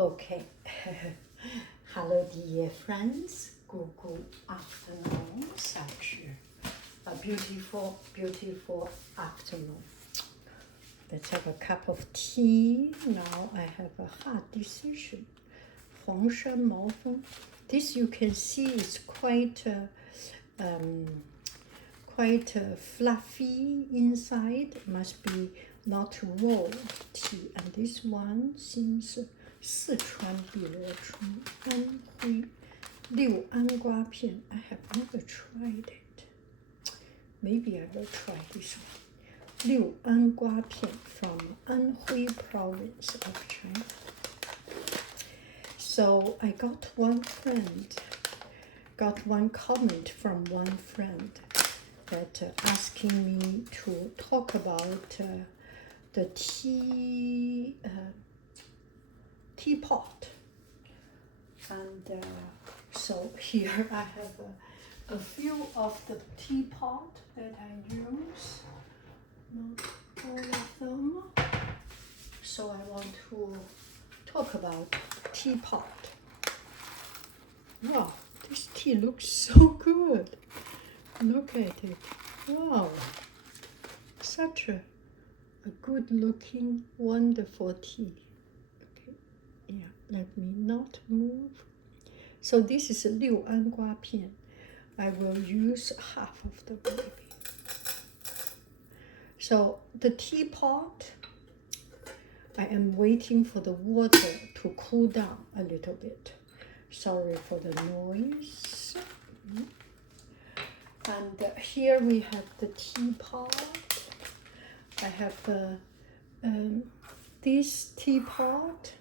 Okay. Hello, dear friends. Good afternoon. Such a beautiful, beautiful afternoon. Let's have a cup of tea. Now I have a hard decision. 黄山毛峰. This you can see is quite fluffy inside. Must be not raw tea. And this one seems 四川碧螺春安徽六安瓜片. I have never tried it. Maybe I will try this one. 六安瓜片 from Anhui province of China. So I got one comment from one friend that asking me to talk about the teapot, and so here I have a few of the teapot that I use, not all of them. So I want to talk about teapot. Wow, this tea looks so good. Look at it. Wow, such a good looking, wonderful tea. Okay, yeah, let me not move. So this is a 六安瓜片. I will use half of the baby. So the teapot, I am waiting for the water to cool down a little bit. Sorry for the noise. And here we have the teapot. I have this teapot,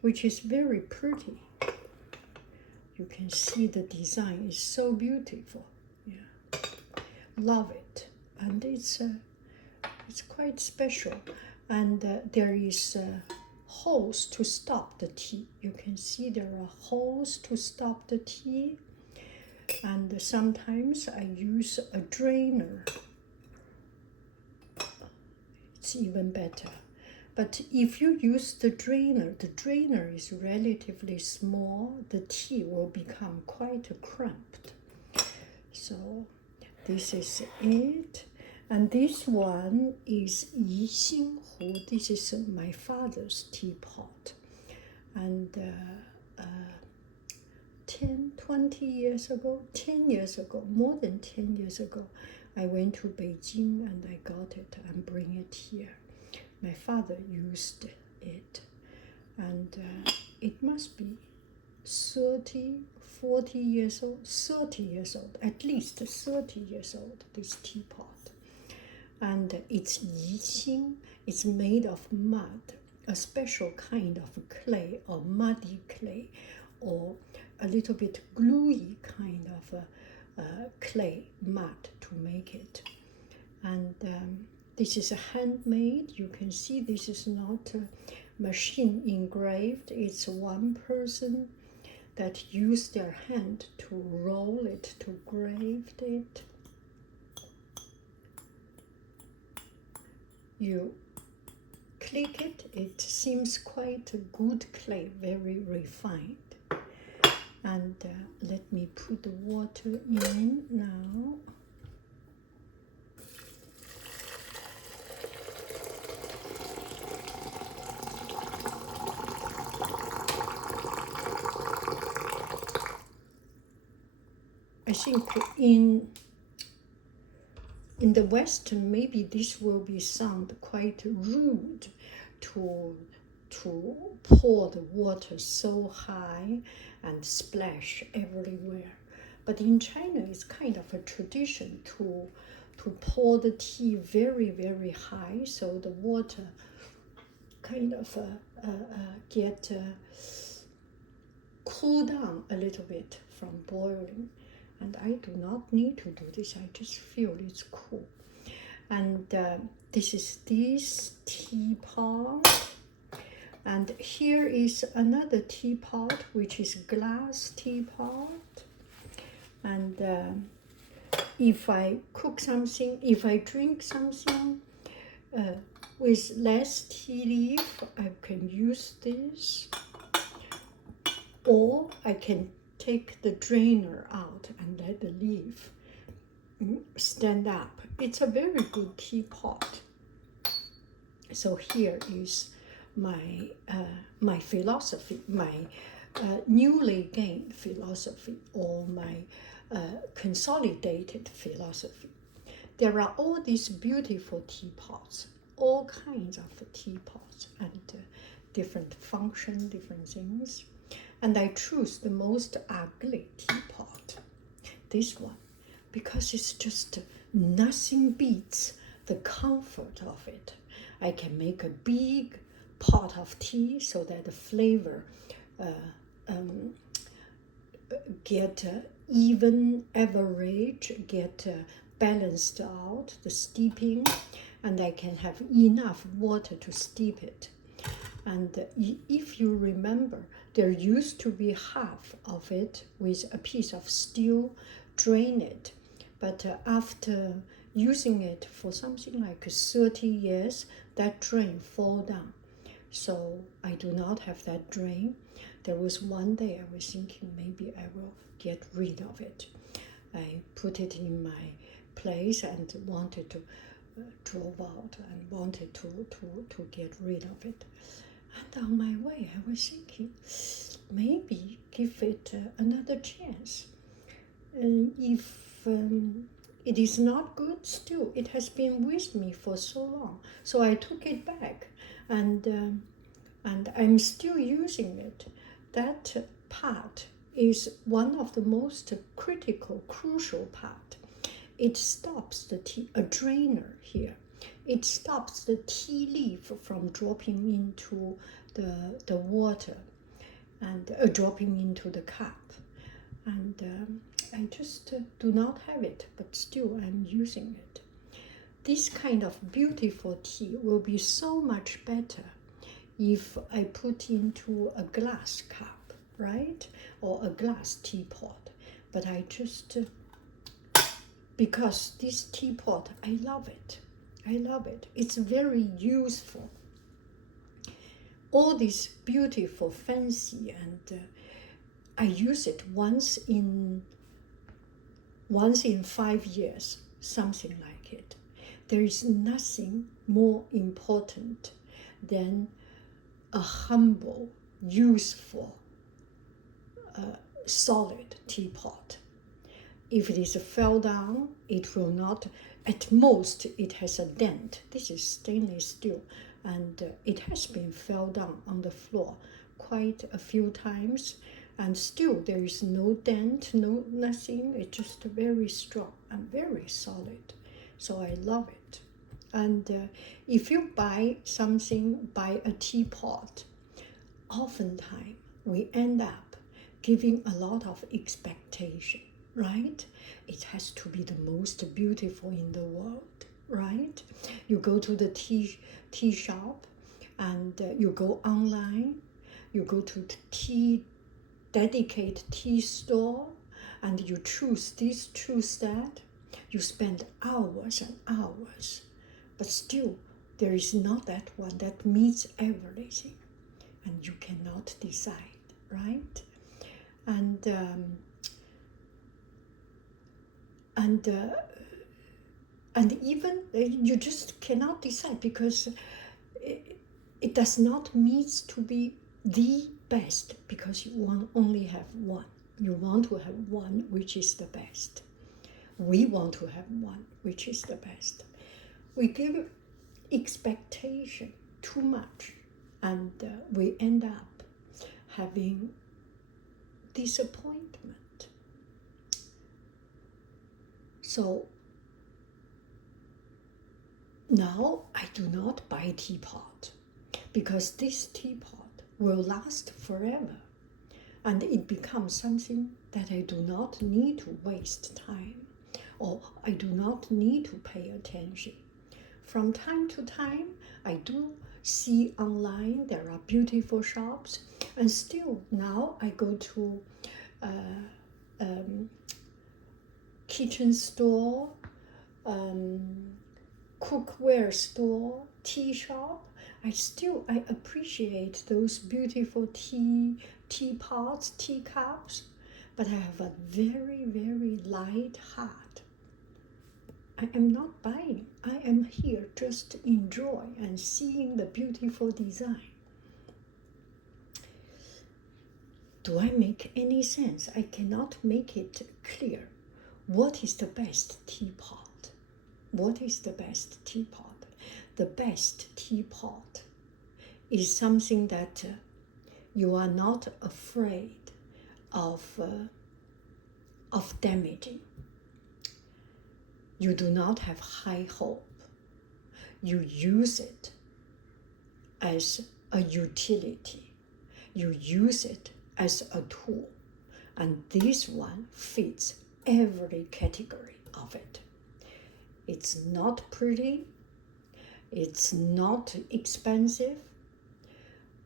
which is very pretty. You can see the design is so beautiful. Yeah, love it. And it's quite special. And there is holes to stop the tea. You can see there are holes to stop the tea. And sometimes I use a drainer. It's even better. But if you use the drainer is relatively small, the tea will become quite cramped. So this is it. And this one is yanghaiying. This is my father's teapot. And 10 years ago, more than 10 years ago, I went to Beijing and I got it and bring it here. My father used it, and it must be 40 years old, 30 years old, at least 30 years old, this teapot. And it's yanghaiying. It's made of mud, a special kind of clay or muddy clay, or a little bit gluey kind of clay mud to make it. And this is a handmade. You can see this is not machine engraved. It's one person that used their hand to roll it, to grave it. You click it, it seems quite a good clay, very refined. And let me put the water in now. I think in the West, maybe this will be sound quite rude to pour the water so high and splash everywhere. But in China, it's kind of a tradition to pour the tea very, very high, so the water kind of get cool down a little bit from boiling. And I do not need to do this. I just feel it's cool. And this is this teapot. And here is another teapot, which is glass teapot. And if I cook something, if I drink something with less tea leaf, I can use this. or I can take the drainer out and let the leaf stand up. It's a very good teapot. So here is my my philosophy, my newly gained philosophy, or my consolidated philosophy. There are all these beautiful teapots, all kinds of teapots, and different function, different things. And I choose the most ugly teapot, this one, because it's just nothing beats the comfort of it. I can make a big pot of tea so that the flavor get even average, get balanced out, the steeping, and I can have enough water to steep it. And if you remember, there used to be half of it with a piece of steel, drain it. But after using it for something like 30 years, that drain fall down. So I do not have that drain. There was one day I was thinking maybe I will get rid of it. I put it in my place and wanted to drove out and wanted to get rid of it. And on my way, I was thinking, maybe give it another chance. And if it is not good, still, it has been with me for so long. So I took it back, and I'm still using it. That part is one of the most critical, crucial part. It stops the tea, a drainer here. It stops the tea leaf from dropping into the water and dropping into the cup. And I just do not have it, but still I'm using it. This kind of beautiful tea will be so much better if I put into a glass cup, right? Or a glass teapot. But I just, because this teapot, I love it. I love it. It's very useful. All this beautiful, fancy, and I use it once in 5 years, something like it. There is nothing more important than a humble, useful, solid teapot. If it is fell down, it will not, at most it has a dent. This is stainless steel, and it has been fell down on the floor quite a few times, and still there is no dent, nothing. It's just very strong and very solid. So I love it. And if you buy a teapot, oftentimes we end up giving a lot of expectation, right? It has to be the most beautiful in the world, right? You go to the tea shop, and you go online, you go to the dedicated tea store, and you choose this, choose that. You spend hours and hours, but still there is not that one that meets everything, and you cannot decide, right? And even you just cannot decide, because it does not mean to be the best, because you only have one. You want to have one which is the best. We want to have one which is the best. We give expectation too much, and we end up having disappointment. So now I do not buy teapot, because this teapot will last forever, and it becomes something that I do not need to waste time, or I do not need to pay attention. From time to time, I do see online there are beautiful shops, and still now I go to kitchen store, cookware store, tea shop. I appreciate those beautiful teapots, teacups, but I have a very, very light heart. I am not buying. I am here just to enjoy and seeing the beautiful design. Do I make any sense? I cannot make it clear. What is the best teapot? What is the best teapot? The best teapot is something that you are not afraid of damaging. You do not have high hope. You use it as a utility. You use it as a tool. And this one fits every category of it. It's not pretty. It's not expensive.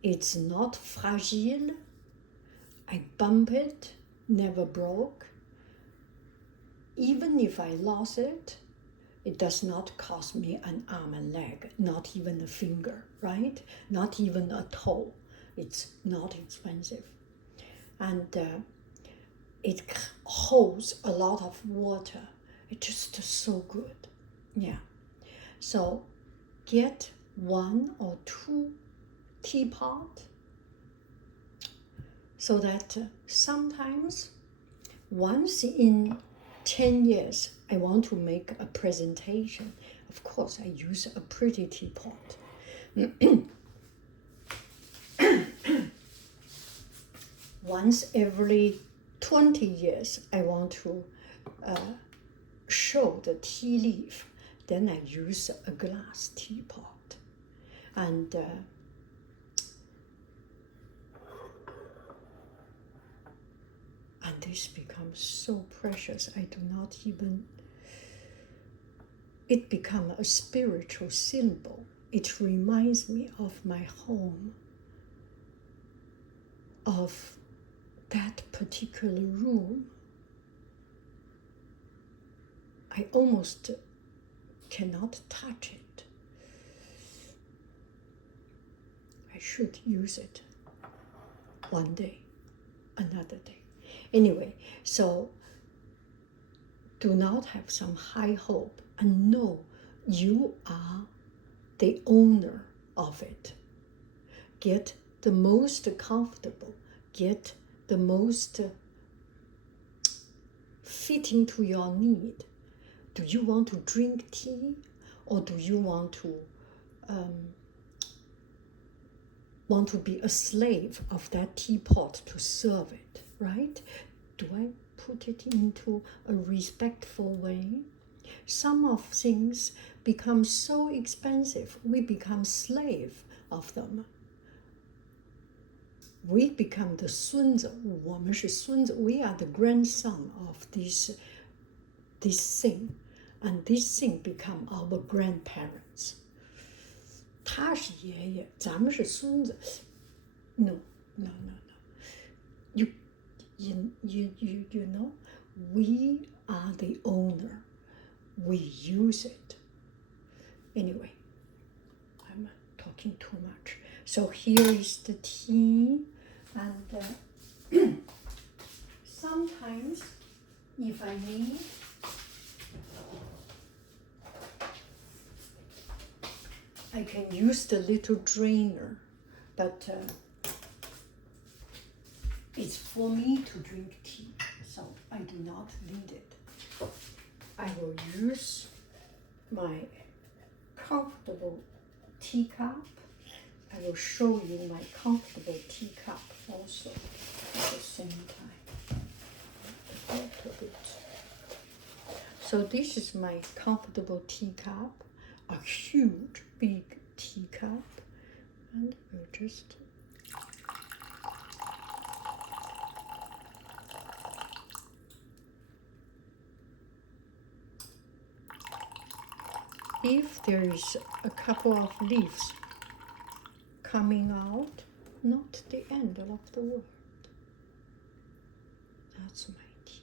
It's not fragile. I bump it, never broke. Even if I lost it, it does not cost me an arm and leg, not even a finger, right? Not even a toe. It's not expensive. And it holds a lot of water. It's just so good. Yeah. So get 1 or 2 teapot so that sometimes once in 10 years I want to make a presentation. Of course, I use a pretty teapot. Once every 20 years, I want to show the tea leaf. Then I use a glass teapot. And this becomes so precious. I do not even, it becomes a spiritual symbol. It reminds me of my home, of that particular room. I almost cannot touch it. I should use it one day, another day. Anyway, so do not have some high hope and know you are the owner of it. Get the most comfortable, get the most fitting to your need. Do you want to drink tea, or do you want to be a slave of that teapot to serve it, right? Do I put it into a respectful way? Some of things become so expensive, we become slave of them. We become the 孙子，我们是孙子. We are the grandson of this thing, and this thing become our grandparents. 他是爷爷，咱们是孙子。No. You know, we are the owner. We use it. Anyway, I'm talking too much. So here is the tea, and sometimes if I need, I can use the little drainer, but it's for me to drink tea, so I do not need it. I will use my comfortable teacup. I will show you my comfortable teacup also at the same time. A little bit. So this is my comfortable teacup, a huge, big teacup, and we'll just if there is a couple of leaves coming out, not the end of the world. That's my tea.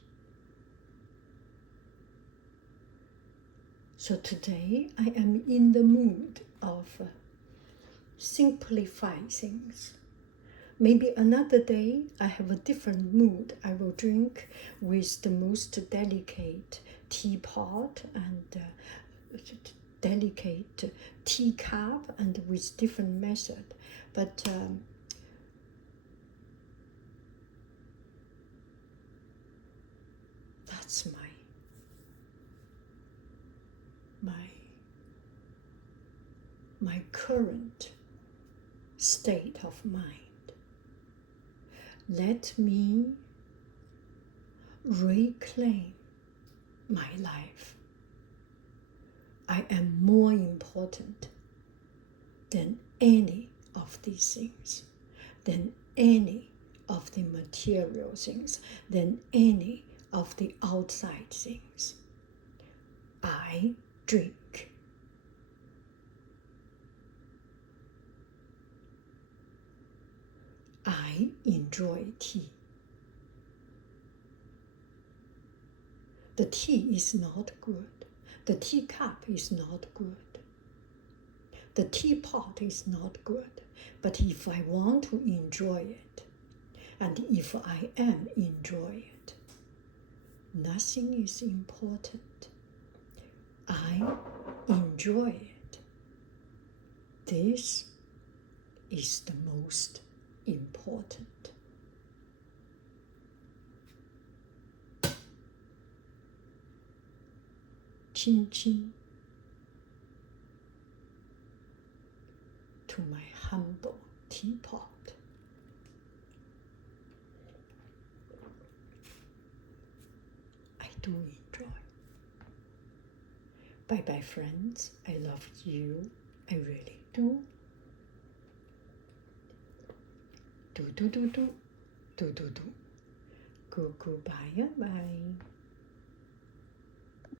So today I am in the mood of simplify things. Maybe another day I have a different mood. I will drink with the most delicate teapot and delicate teacup and with different method. But that's my current state of mind. Let me reclaim my life. I am more important than any of these things, than any of the material things, than any of the outside things. I drink. I enjoy tea. The tea is not good. The teacup is not good. The teapot is not good. But if I want to enjoy it, and if I am enjoying it, nothing is important. I enjoy it. This is the most important. Chin chin to my humble teapot. I do enjoy. Bye bye, friends. I love you. I really do. Do do do do do do do. Goodbye bye.